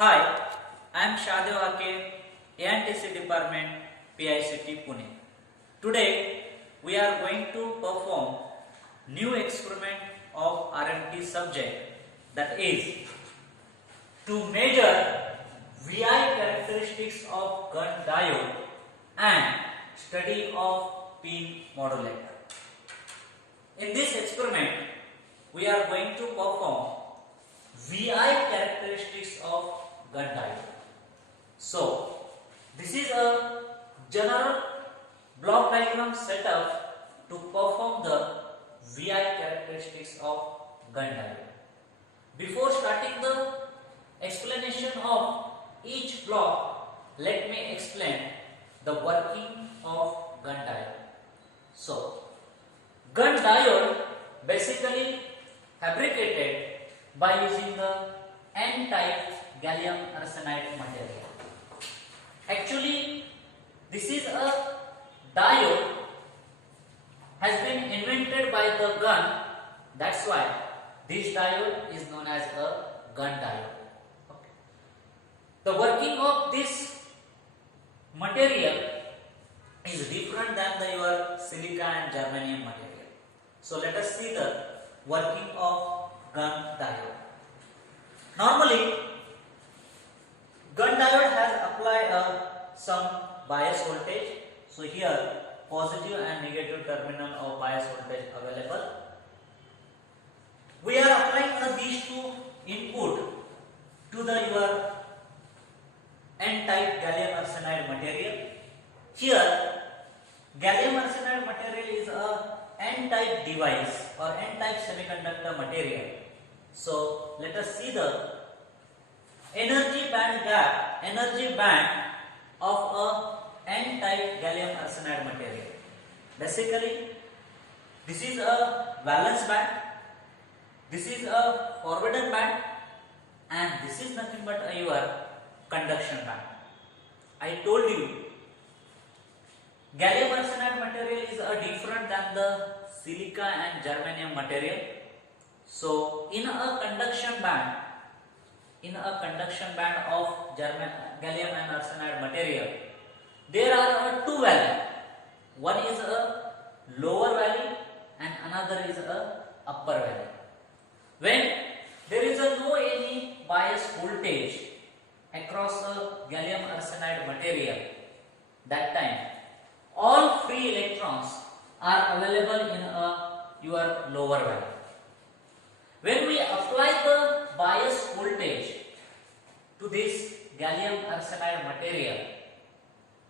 Hi, I am Shadev Ake, ANTC Department, PICT Pune. Today, we are going to perform new experiment of RMT subject, that is to measure VI characteristics of gun diode and study of pin modulator. In this experiment, we are going to perform VI characteristics of gun diode. So, this is a general block diagram setup to perform the VI characteristics of gun diode. Before starting the explanation of each block, let me explain the working of gun diode. So, gun diode basically fabricated by using the N-type gallium arsenide material. Actually, this is a diode has been invented by the gun. That's why this diode is known as a gun diode. Okay. The working of this material is different than your silica and germanium material. So let us see the working of gun diode. Normally, gun diode has applied some bias voltage. So here positive and negative terminal of bias voltage available. We are applying these two input to the your N-type gallium arsenide material. Here gallium arsenide material is a N-type device or N-type semiconductor material. So let us see the energy band of a N-type gallium arsenide material. Basically, this is a valence band, this is a forbidden band, and this is nothing but your conduction band. I told you gallium arsenide material is different than the silica and germanium material. So in a conduction band of gallium and arsenide material, there are two values. One is a lower value and another is a upper value. When there is no any bias voltage across a gallium arsenide material, that time all free electrons are available in your lower value. When we apply the bias voltage to this gallium arsenide material,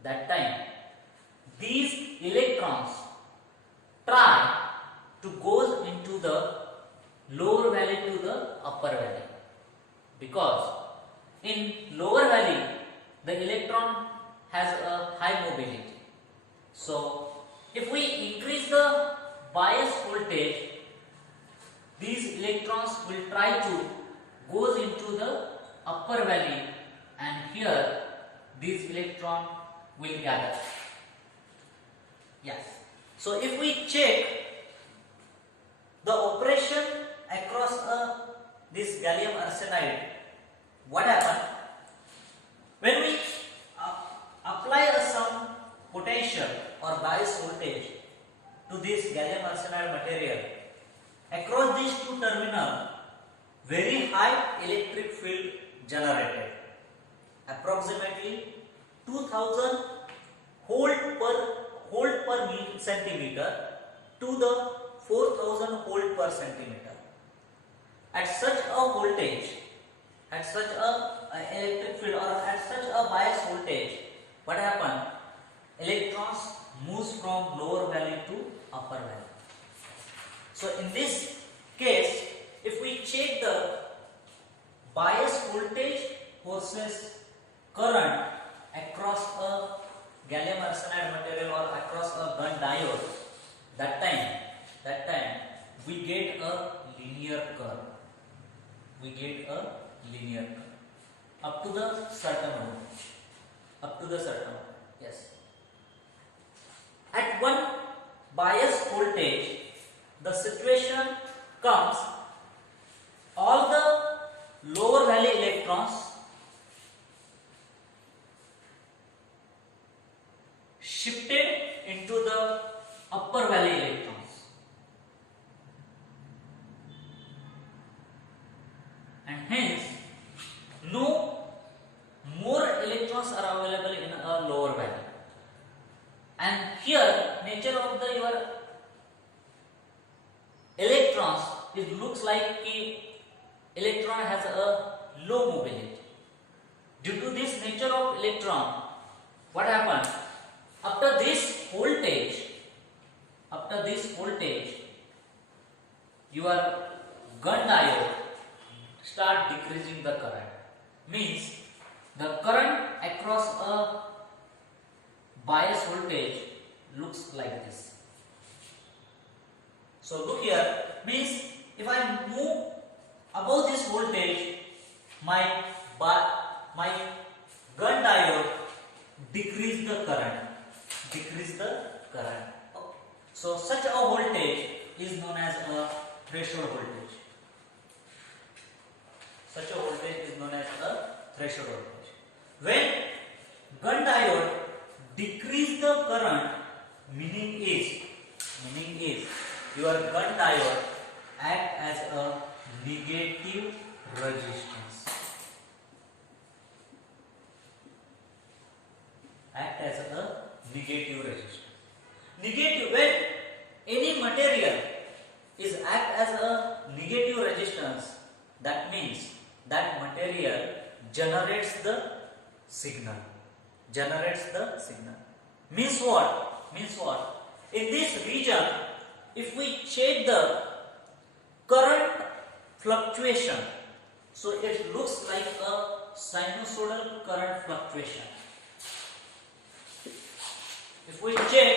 that time these electrons try to go into the lower value to the upper value, because in lower value the electron has a high mobility. So if we increase the bias voltage, these electrons will try to goes into the upper value, and here these electron will gather. Yes. So if we check the operation across this gallium arsenide, what happens when we apply some potential or bias voltage to this gallium arsenide material? Across these two terminals, very high electric field generated, approximately 2000 volt per centimeter to the 4000 volt per centimeter. At such a voltage, at such a electric field or at such a bias voltage, what happens? Electrons moves from lower value to upper value. So in this case, if we check the bias voltage versus current across a gallium arsenide material or across a gun diode, that time we get a linear curve. We get a linear curve up to the certain voltage. Yes. At one bias voltage, the situation comes, all the lower value electrons it looks like electron has a low mobility. Due to this nature of electron, what happens? After this voltage, your gun diode start decreasing the current. Means the current across a bias voltage looks like this. So look here, means if I move above this voltage, my gun diode decrease the current. Okay. So such a voltage is known as a threshold voltage. Such a voltage is known as a threshold voltage. When gun diode decrease the current, meaning is your gun diode act as a negative resistance. Act as a negative resistance. Negative, when any material is act as a negative resistance, that means that material generates the signal. Means what? In this region, if we check the current fluctuation, so it looks like a sinusoidal current fluctuation. If we check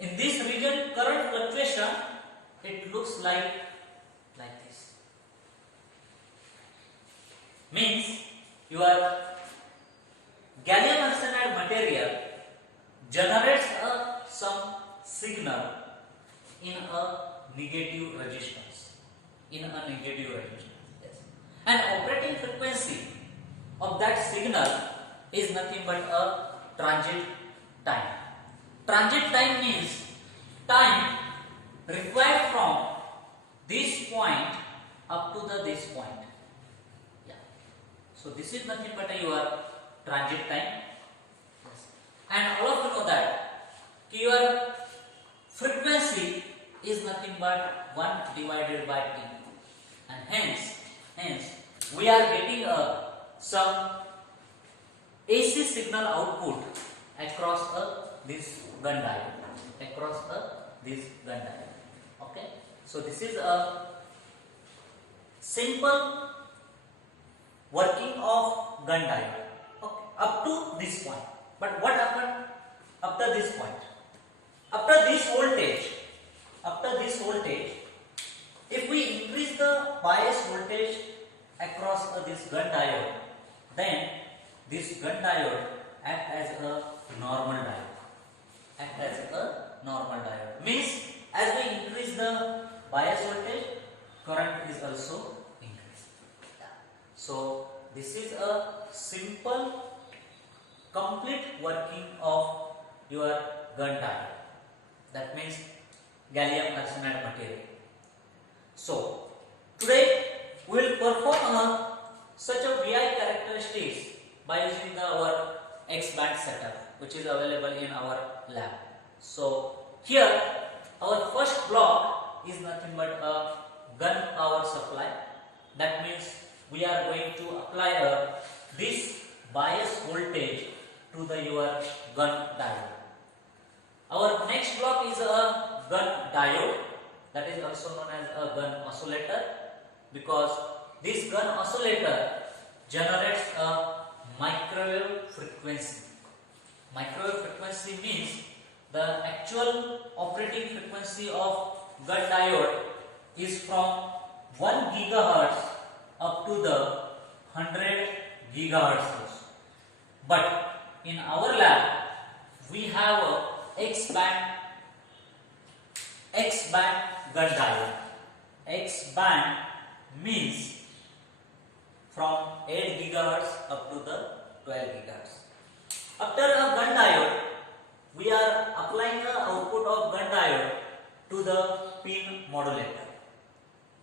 in this region current fluctuation, it looks like this. Means your gallium arsenide material generates some signal in a negative resistance. Yes. And operating frequency of that signal is nothing but a transit time. Transit time means time required from this point up to this point. Yeah. So this is nothing but your transit time. Yes. And all of you know that your frequency is nothing but 1 divided by T. And hence we are getting some AC signal output across this gun diode. Okay. So this is a simple working of gun diode. Okay. Up to this point. But what happened after this point? After this voltage, if we increase the bias voltage across this gun diode, then this gun diode act as a normal diode. Means as we increase the bias voltage, current is also increased. So this is a simple complete working of your gun diode. That means gallium arsenide material. So today we will perform such a VI characteristics by using our X band setup, which is available in our lab. So here our first block is nothing but a gun power supply. That means we are going to apply this bias voltage to your gun diode. Our next block is a gun diode, that is also known as a gun oscillator, because this gun oscillator generates a microwave frequency. Microwave frequency means the actual operating frequency of gun diode is from 1 gigahertz up to the 100 gigahertz. But in our lab we have a X band gun diode. X band means from 8 gigahertz up to the 12 gigahertz. After a gun diode, we are applying the output of gun diode to the pin modulator.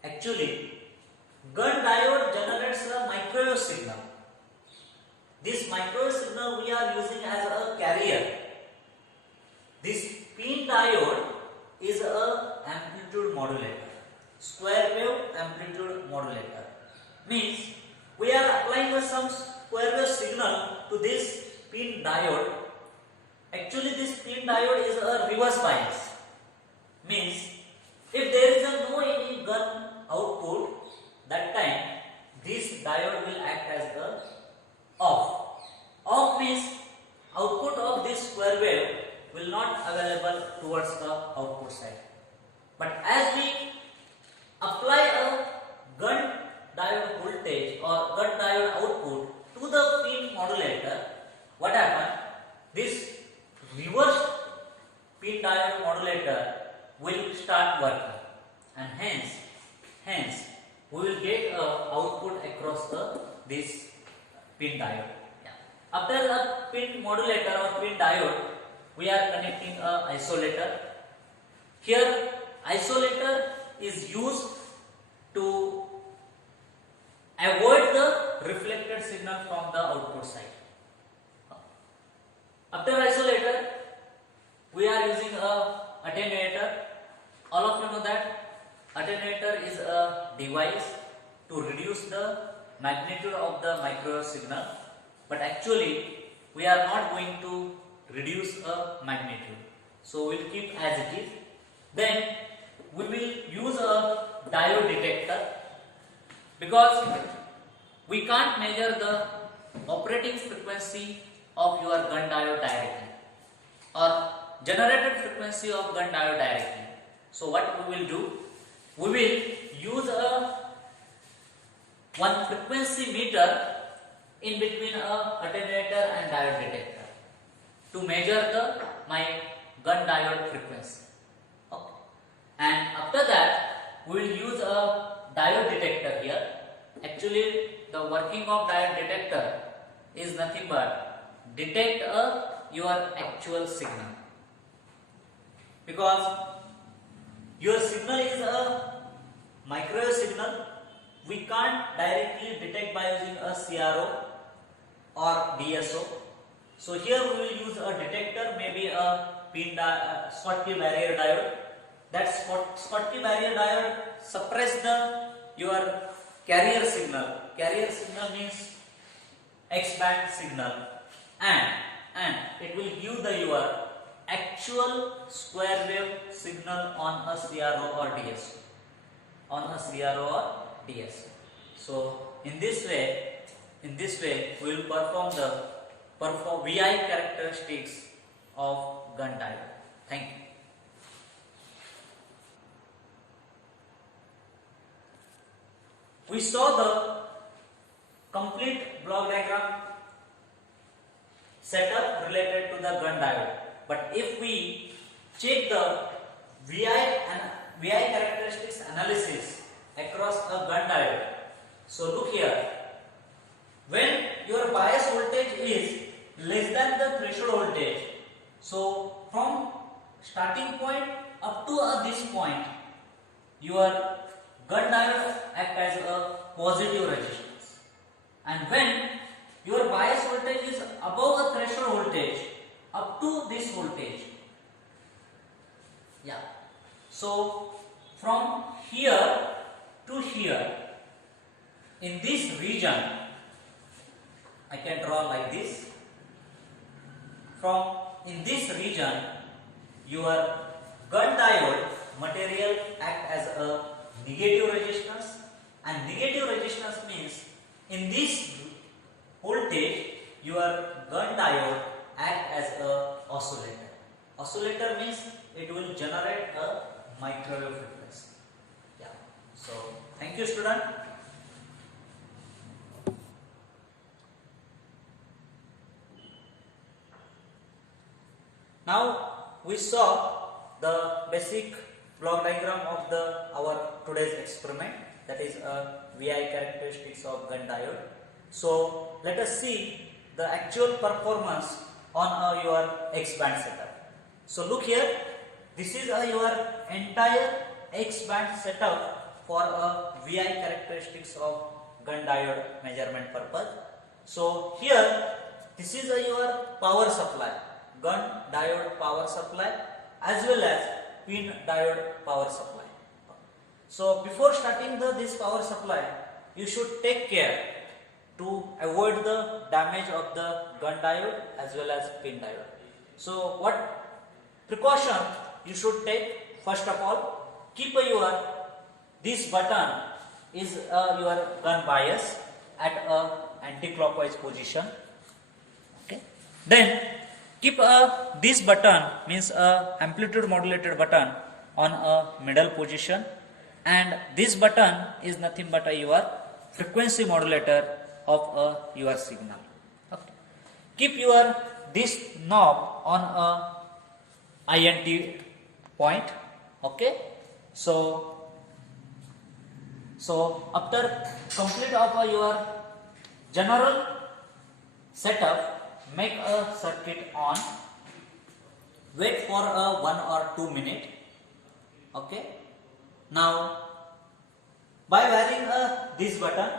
Actually, gun diode generates a microwave signal. This microwave signal we are using as a carrier. This pin diode is a amplitude modulator. means we are applying some square wave signal to this pin diode. Actually this pin diode is a reverse bias, means if there is no any gun output, that time this diode will act as the off. Off means output of this square wave will not available towards the output side. But as we apply a gun diode voltage or gun diode output to the pin modulator, what happens? This reverse pin diode modulator will start working, and hence we will get a output across this pin diode. After the pin modulator or pin diode, we are connecting a isolator. Here isolator is used to avoid the reflected signal from the output side. After isolator, we are using a attenuator. All of you know that attenuator is a device to reduce the magnitude of the microwave signal, but actually we are not going to reduce a magnitude, so we will keep as it is. Then we will use a diode detector, because we can't measure the operating frequency of your gun diode directly or generated frequency of gun diode directly. So what we will do, we will use one frequency meter in between a attenuator and diode detector to measure my gun diode frequency. Okay. And after that we will use a diode detector here. Actually the working of diode detector is nothing but detect your actual signal, because your signal is a microwave signal. We can't directly detect by using a CRO or DSO. So here we will use a detector, maybe a Schottky barrier diode. That Schottky barrier diode suppress your carrier signal. Carrier signal means X band signal, and it will give your actual square wave signal on a CRO or DSO. So in this way we will perform VI characteristics of gun diode. Thank you. We saw the complete block diagram setup related to the gun diode. But if we check the VI characteristics analysis across a gun diode, so look here, when your bias voltage is less than the threshold voltage, so from starting point up to this point, your gun diode act as a positive resistance, and when your bias voltage is above a threshold voltage up to this voltage, so from here to here, in this region, I can draw like this. From in this region, your gun diode material act as a negative resistance, and negative resistance means in this voltage your gun diode act as a oscillator. Oscillator means it will generate a microwave frequency. So thank you, student. Now we saw the basic block diagram of our today's experiment, that is VI characteristics of gun diode. So let us see the actual performance on your X band setup. So look here, this is your entire X band setup for a VI characteristics of gun diode measurement purpose. So here this is your power supply, gun diode power supply, as well as pin diode power supply. So before starting this power supply, you should take care to avoid the damage of the gun diode as well as pin diode. So what precaution you should take? First of all, keep your this button is your gun bias at a anti-clockwise position. Okay. Then keep this button means amplitude modulated button on a middle position, and this button is nothing but your frequency modulator of your signal. Okay. Keep your this knob on a INT point. Okay. So after complete of your general setup, make a circuit on, wait for 1 or 2 minutes. Okay. Now by varying this button,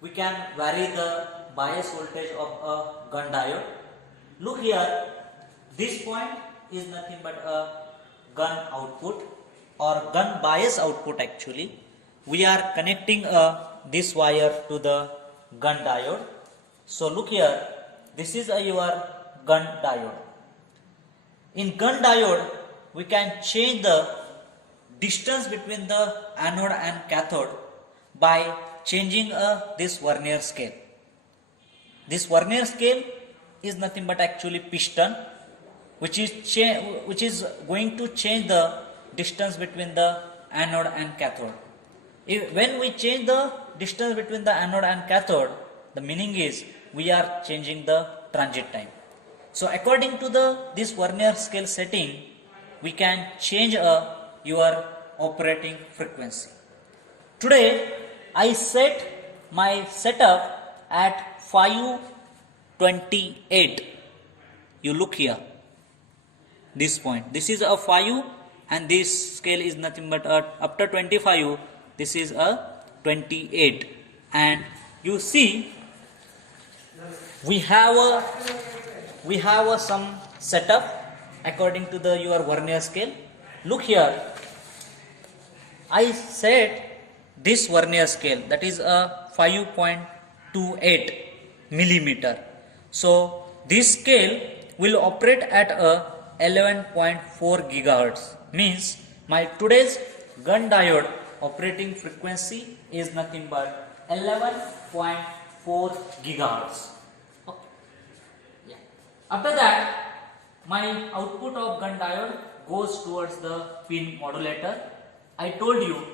we can vary the bias voltage of a gun diode. Look here, this point is nothing but a gun output or gun bias output actually. We are connecting this wire to the gun diode. So look here, this is your gun diode. In gun diode, we can change the distance between the anode and cathode by changing this Vernier scale. This Vernier scale is nothing but actually piston, which is going to change the distance between the anode and cathode. When we change the distance between the anode and cathode, the meaning is we are changing the transit time. So according to this Vernier scale setting, we can change your operating frequency. Today I set my setup at 528. You look here, this point. This is a 5 and this scale is nothing but after 25. This is a 28, and you see we have some setup according to your Vernier scale. Look here, I set this Vernier scale, that is a 5.28 millimeter. So this scale will operate at a 11.4 gigahertz. Means my today's gun diode operating frequency is nothing but 11.4 gigahertz. Okay. Yeah. After that, my output of gun diode goes towards the pin modulator. I told you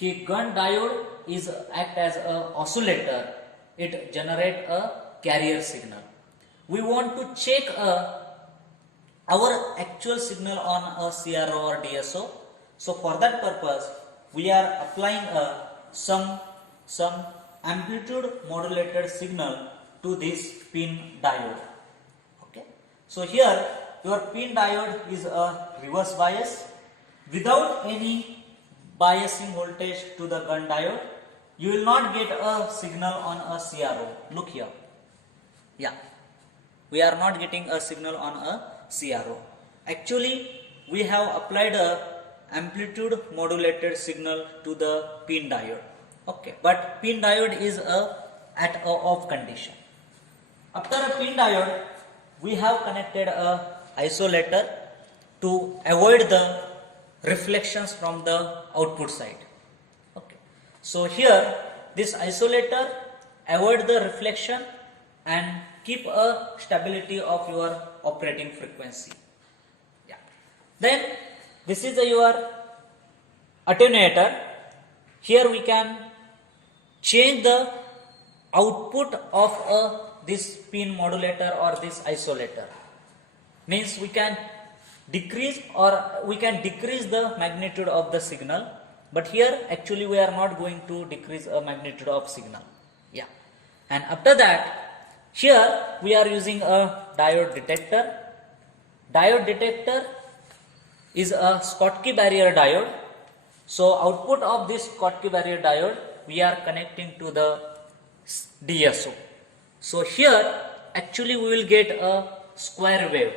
that gun diode is act as a oscillator. It generate a carrier signal. We want to check our actual signal on a CRO or DSO. So for that purpose, we are applying some amplitude modulated signal to this pin diode. Okay. So here your pin diode is a reverse bias. Without any biasing voltage to the gun diode, you will not get a signal on a CRO. Look here. Yeah. We are not getting a signal on a CRO. Actually, we have applied a amplitude modulated signal to the pin diode. Okay, but pin diode is at a off condition. After a pin diode, we have connected a isolator to avoid the reflections from the output side. Okay, so here this isolator avoid the reflection and keep a stability of your operating frequency. Yeah. Then this is your attenuator. Here we can change the output of this pin modulator or this isolator. Means we can decrease the magnitude of the signal, but here actually we are not going to decrease a magnitude of signal. Yeah. And after that, here we are using a diode detector. Diode detector is a Schottky barrier diode. So output of this Schottky barrier diode we are connecting to the DSO. So here actually we will get a square wave.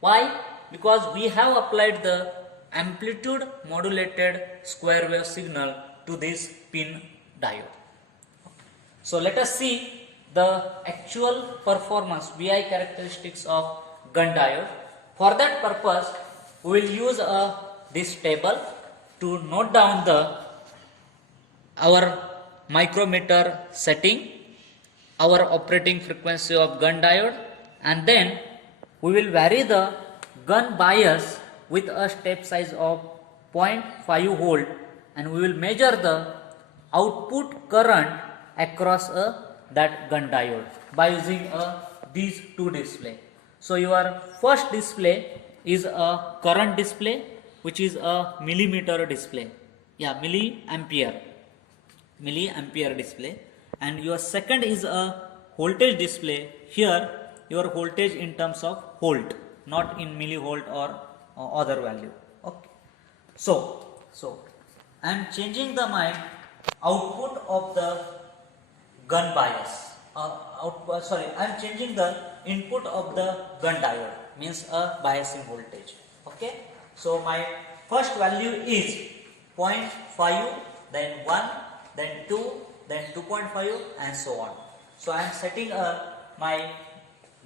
Why? Because we have applied the amplitude modulated square wave signal to this pin diode. So let us see the actual performance VI characteristics of gun diode. For that purpose, we will use this table to note down the our micrometer setting, our operating frequency of gun diode, and then we will vary the gun bias with a step size of 0.5 volt, and we will measure the output current across that gun diode by using these two display. So your first display is a current display, which is a millimeter display, milliampere display, and your second is a voltage display. Here your voltage in terms of volt, not in millivolt or other value. Okay, so I am changing the my output of the gun bias, I am changing the input of the gun diode, means a biasing voltage. Okay, so my first value is 0.5, then 1, then 2, then 2.5, and so on. So I am setting my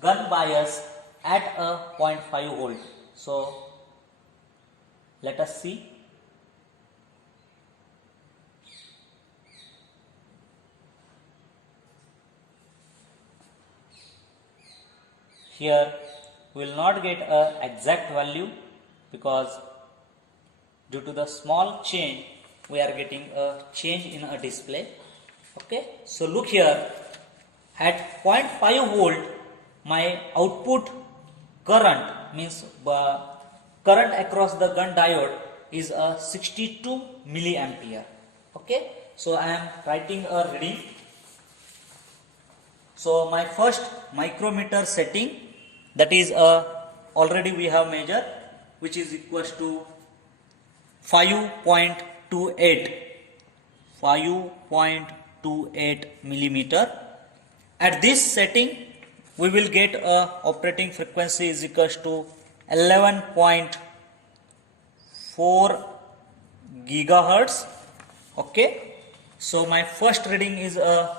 gun bias at a 0.5 volt. So let us see. Here we will not get a exact value because due to the small change we are getting a change in a display. Okay, so look here, at 0.5 volt my output current, means current across the gun diode, is a 62 milliampere. Okay, so I am writing a reading. So my first micrometer setting, that is already we have measured, which is equals to 5.28 millimeter. At this setting we will get a operating frequency is equals to 11.4 gigahertz. Okay, so my first reading is a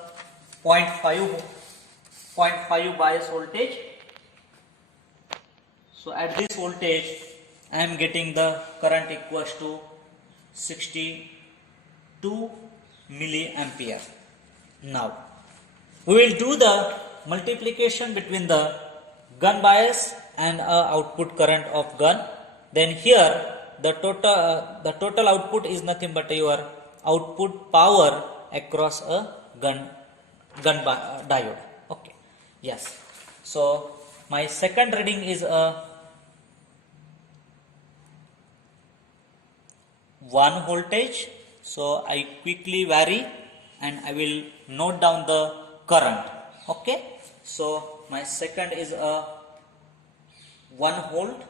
0.5 bias voltage. So at this voltage I am getting the current equals to 62 milliampere. Now we will do the multiplication between the gun bias and output current of gun. Then here the total output is nothing but your output power across a gun diode. Okay, yes. So my second reading is a 1 voltage. So I quickly vary and I will note down the current. Okay, so my second is a 1 volt,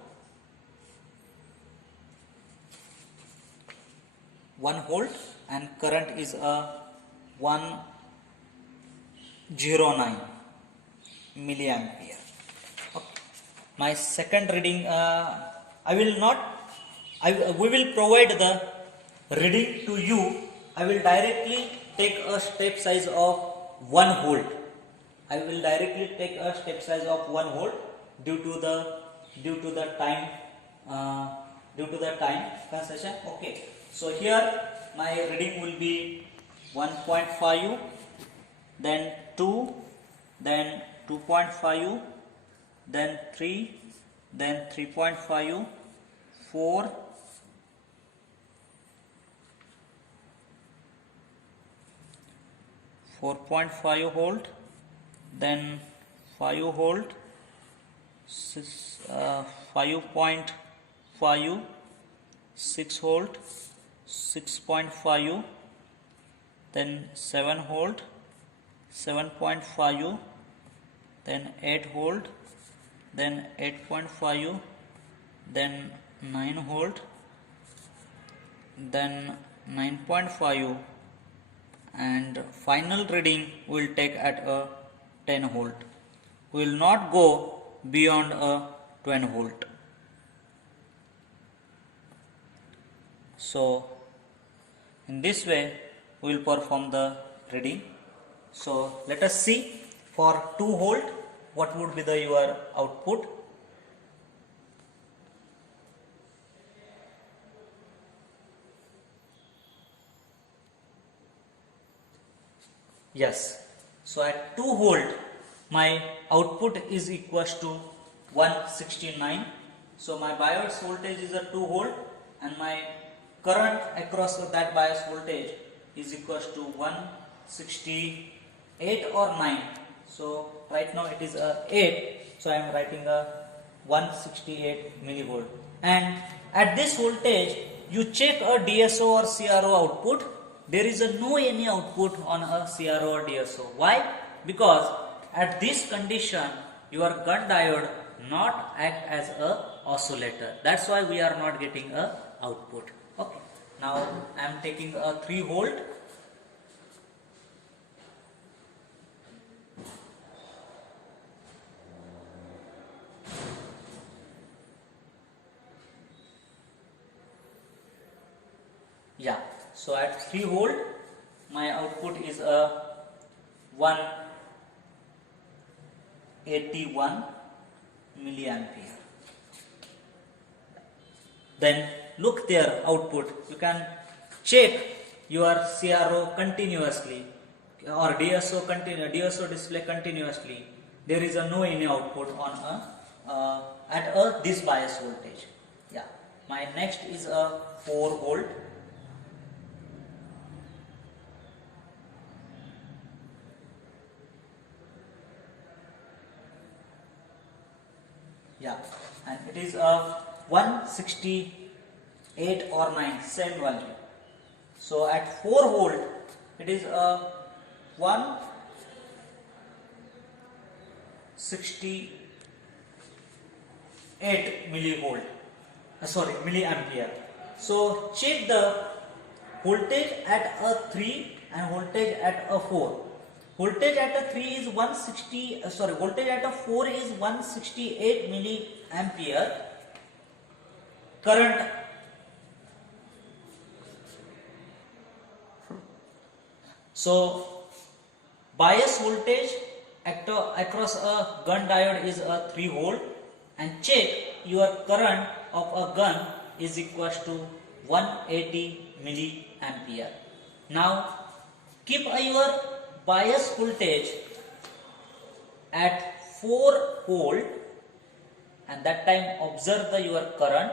1 volt, and current is a 109 milliampere. Okay. My second reading, we will provide the reading to you. I will directly take a step size of 1 volt. I will directly take a step size of 1 volt due to the time concession. Okay, so here my reading will be 1.5, then 2, then 2.5, then 3, then 3.5, 4, 4.5 volt, then 5 volt, 5.5, 6 volt, 6.5, then 7 volt, 7.5, then 8 volt, then 8.5, then 9 volt, then 9.5, and final reading we will take at a 10 volt. We will not go beyond a 20 volt. So in this way we will perform the reading. So let us see for 2 volt what would be the your output. Yes, so at 2 volt my output is equals to 169. So my bias voltage is a 2 volt and my current across that bias voltage is equals to 168 or 9. So right now it is a 8, so I am writing a 168 millivolt. And at this voltage you check a DSO or CRO output. There is no any output on a CRO or DSO. Why? Because at this condition your gun diode not act as a oscillator. That's why we are not getting a output. Okay. Now I am taking a 3 volt. Yeah, so at 3 volt my output is a 181 milliampere. Then look there output, you can check your CRO continuously or DSO display continuously. There is a no any output on at this bias voltage. Yeah, my next is a 4 volt. Yeah, and it is a 168 or 9, same value. So at 4 volt it is a 168 millivolt. Milliampere. So check the voltage at a 3 and voltage at a 4. Voltage at a 3 is voltage at a 4 is 168 milliampere. Current so bias voltage across a gun diode is a 3 volt, and check your current of a gun is equals to 180 milliampere. Now keep your bias voltage at 4 volt and that time observe your current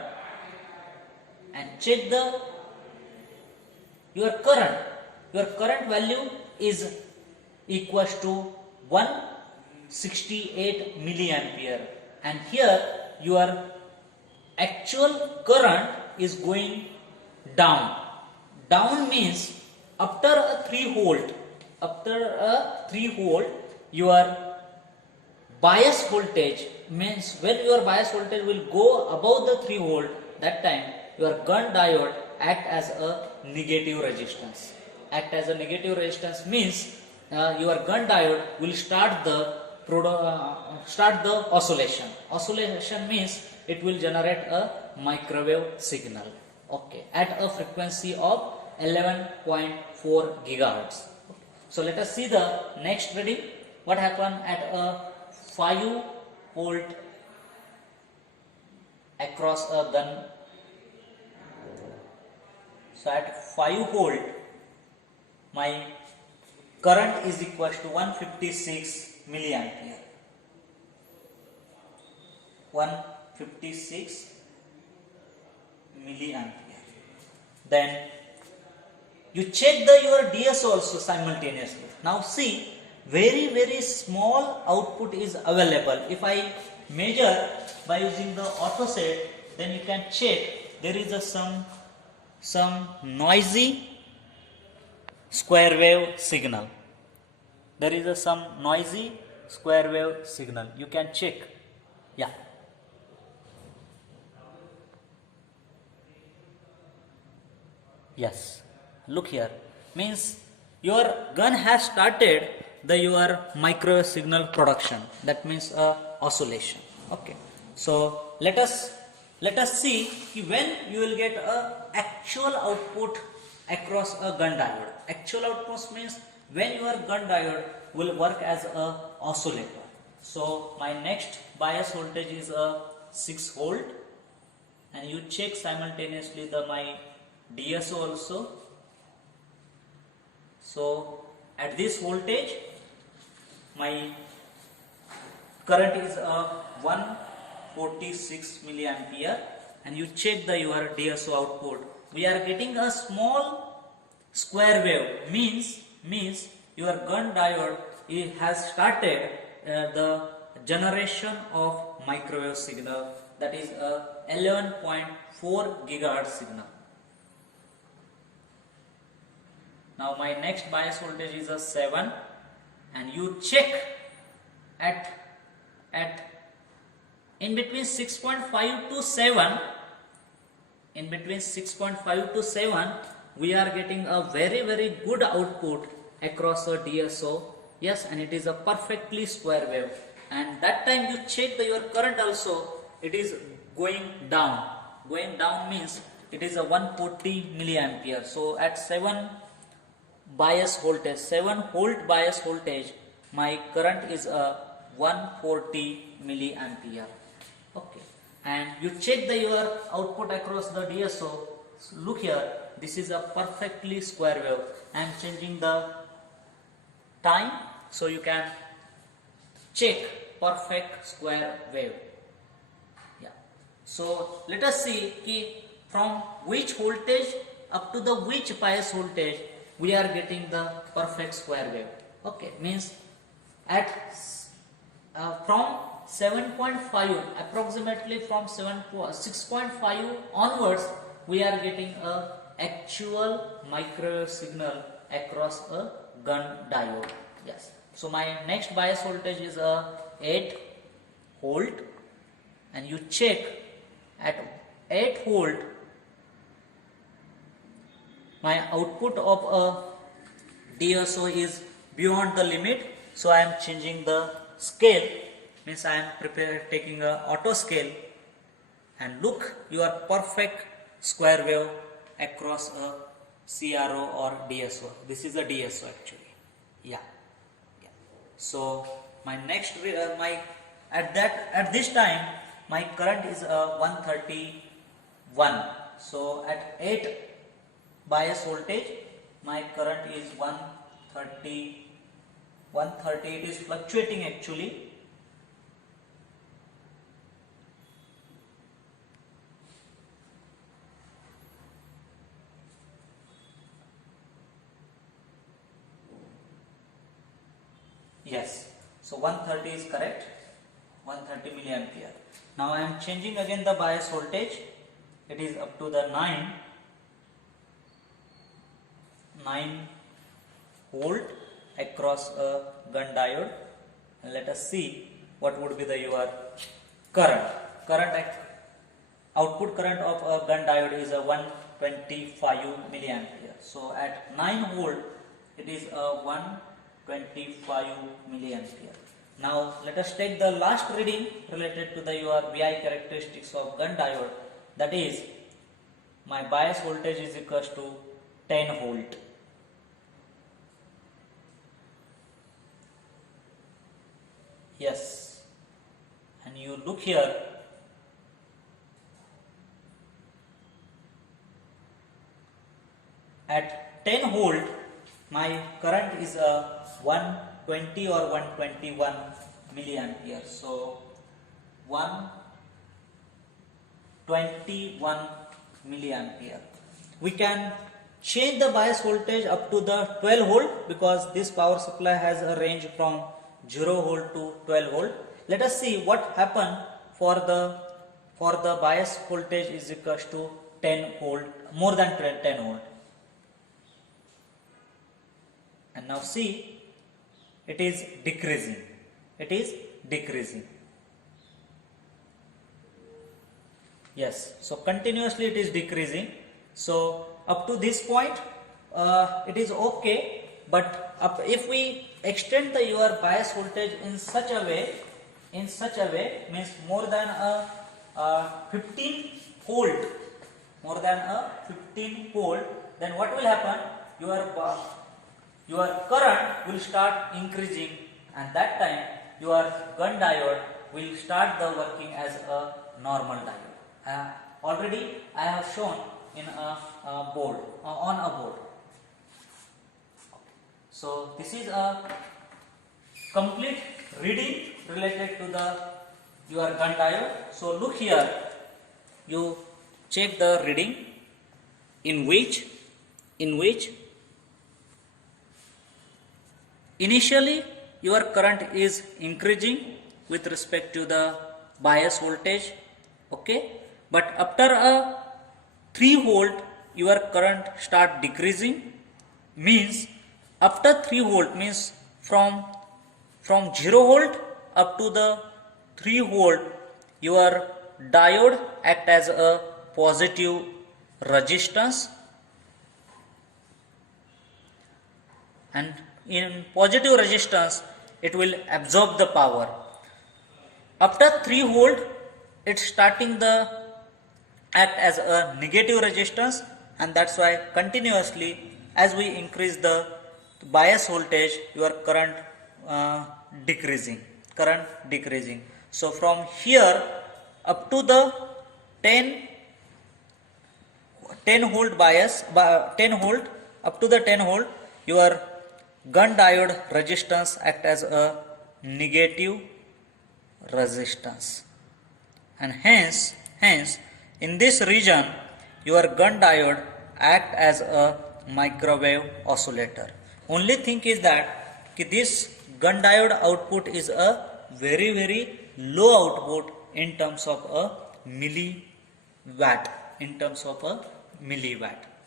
and check your current value is equals to 168 milliampere, and here your actual current is going down. Down means after a 3 volt your bias voltage means when your bias voltage will go above the 3 volt, that time your gun diode act as a negative resistance. Act as a negative resistance means your gun diode will start the oscillation. Oscillation means it will generate a microwave signal. Okay, at a frequency of 11.4 gigahertz. So let us see the next reading. What happened at a 5 volt across a gun. So at 5 volt my current is equals to 156 milliampere. 156 milliampere. Then you check your DS also simultaneously. Now see, very small output is available. If I measure by using the AutoSet, then you can check there is some noisy square wave signal. There is some noisy square wave signal. You can check. Yeah. Yes. Look here. Means your gun has started your microwave signal production. That means oscillation. Okay. So let us see when you will get a actual output across a gun diode. Actual output means when your gun diode will work as a oscillator. So my next bias voltage is a 6 volt, and you check simultaneously the my DSO also. So at this voltage my current is a 146 milliampere, and you check the your DSO output. We are getting a small square wave, means your gun diode has started the generation of microwave signal, that is a 11.4 gigahertz signal. Now my next bias voltage is a 7, and you check at in between 6.5 to 7, in between 6.5 to 7 we are getting a very good output across a DSO. Yes, and it is a perfectly square wave, and that time you check your current also, it is going down. Going down means it is a 140 milliampere. So at 7 bias voltage, 7 volt bias voltage, my current is a 140 milliampere. Okay, and you check the your output across the DSO. So look here, this is a perfectly square wave. I am changing the time so you can check perfect square wave. Yeah. So let us see from which voltage up to the which bias voltage we are getting the perfect square wave. Okay, means at from 7.5, approximately from 6.5 onwards, we are getting a actual microwave signal across a gun diode. Yes. So my next bias voltage is a 8 volt, and you check at 8 volt my output of a DSO is beyond the limit. So I am changing the scale, means I am taking a auto scale, and look your perfect square wave across a CRO or DSO. This is a DSO actually. Yeah. So my next at this time my current is 131. So at 8 bias voltage my current is 130. It is fluctuating actually. Yes, so 130 is correct, 130 milliampere. Now I am changing again the bias voltage. It is up to the 9 volt across a gun diode, and let us see what would be the your current output current of a gun diode is a 125 milliampere. So at 9 volt it is a 125 milliampere. Now let us take the last reading related to the your VI characteristics of gun diode, that is my bias voltage is equals to 10 volt. Yes, and you look here, at 10 volt my current is a 120 or 121 milliampere. So 121 milliampere. We can change the bias voltage up to the 12 volt because this power supply has a range from 0 volt to 12 volt. Let us see what happened for the bias voltage is equals to 10 volt, more than 10 volt. And now see, it is decreasing. It is decreasing. Yes, so continuously it is decreasing. So up to this point it is okay, but if we extend the your bias voltage in such a way means more than a 15 volt, your current will start increasing, and that time your gun diode will start the working as a normal diode. Already I have shown in a board, on a board. So this is a complete reading related to the your gun diode. So look here, you check the reading in which initially your current is increasing with respect to the bias voltage, okay, but after a 3 volt your current start decreasing, means after 3 volt means from 0 volt up to the 3 volt your diode act as a positive resistance, and in positive resistance it will absorb the power. After 3 volt it starting the act as a negative resistance, and that's why continuously as we increase the bias voltage your current decreasing. So from here up to the 10 volt bias, 10 volt up to the 10 volt your gun diode resistance act as a negative resistance, and hence in this region your gun diode act as a microwave oscillator. Only thing is that this gun diode output is a very low output in terms of a milliwatt,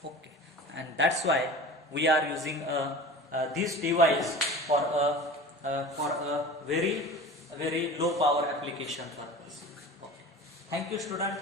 okay, and that's why we are using this device for a very low power application purpose. Okay. Thank you, student.